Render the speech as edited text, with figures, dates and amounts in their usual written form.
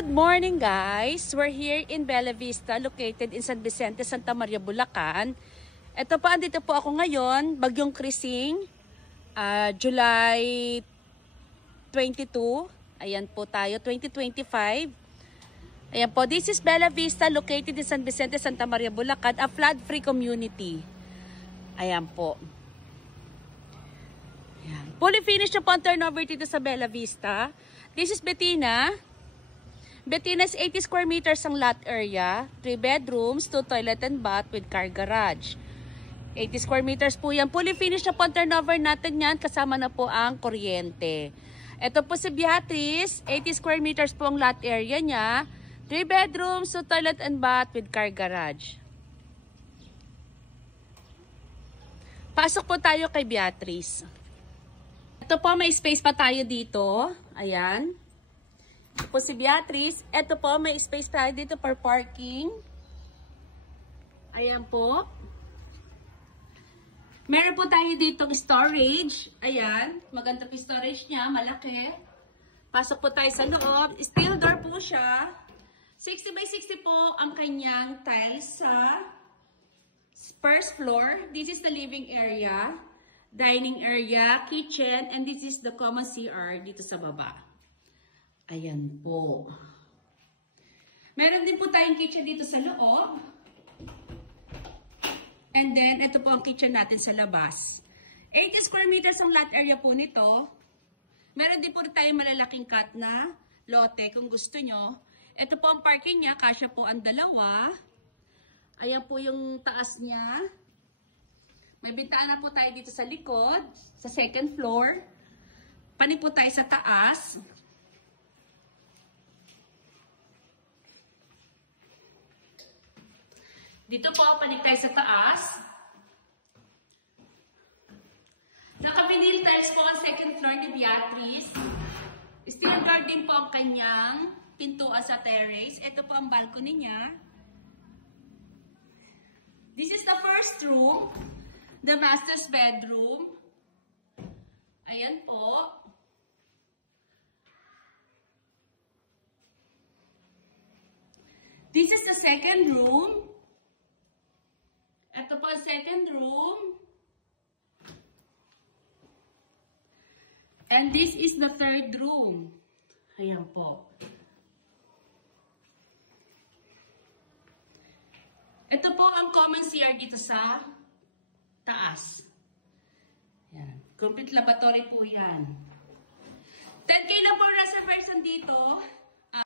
Good morning guys! We're here in Bella Vista, located in San Vicente, Santa Maria, Bulacan. Ito po, andito po ako ngayon, Bagyong Krising, July 22. Ayan po tayo, 2025. Ayan po, this is Bella Vista, located in San Vicente, Santa Maria, Bulacan, a flood-free community. Ayan po. Ayan. Fully finished na po ang turnover dito sa Bella Vista. This is Bettina. Bettina's 80 square meters ang lot area, 3 bedrooms, 2 toilet and bath with car garage. 80 square meters po yan. Fully finished na po ang turnover natin yan, kasama na po ang kuryente. Ito po si Beatrice, 80 square meters po ang lot area niya, 3 bedrooms, 2 toilet and bath with car garage. Pasok po tayo kay Beatrice. Ito po, may space pa tayo dito. Ayan. Po si Beatrice. Ito po, may space tayo dito for parking. Ayan po. Meron po tayo ditong storage. Ayan. Maganda po storage niya. Malaki. Pasok po tayo sa loob. Steel door po siya. 60 by 60 po ang kanyang tiles sa first floor. This is the living area, dining area, kitchen, and this is the common CR dito sa baba. Ayan po. Meron din po tayong kitchen dito sa loob. And then, ito po ang kitchen natin sa labas. 80 square meters ang lot area po nito. Meron din po tayong malalaking cut na lote kung gusto nyo. Ito po ang parking niya. Kasya po ang dalawa. Ayan po yung taas niya. May bintana po tayo dito sa likod. Sa second floor. Pani po tayo sa taas. Dito po, panik tayo sa taas. Naka-vinyl tiles po ang second floor ni Beatrice. Steel door din po ang kanyang pintuan sa terrace. Ito po ang balcony niya. This is the first room. The master's bedroom. Ayan po. This is the second room. Ito po ang second room. And this is the third room. Ayan po. Ito po ang common CR dito sa taas. Ayan. Complete lavatory po yan. 10K na po reservation dito.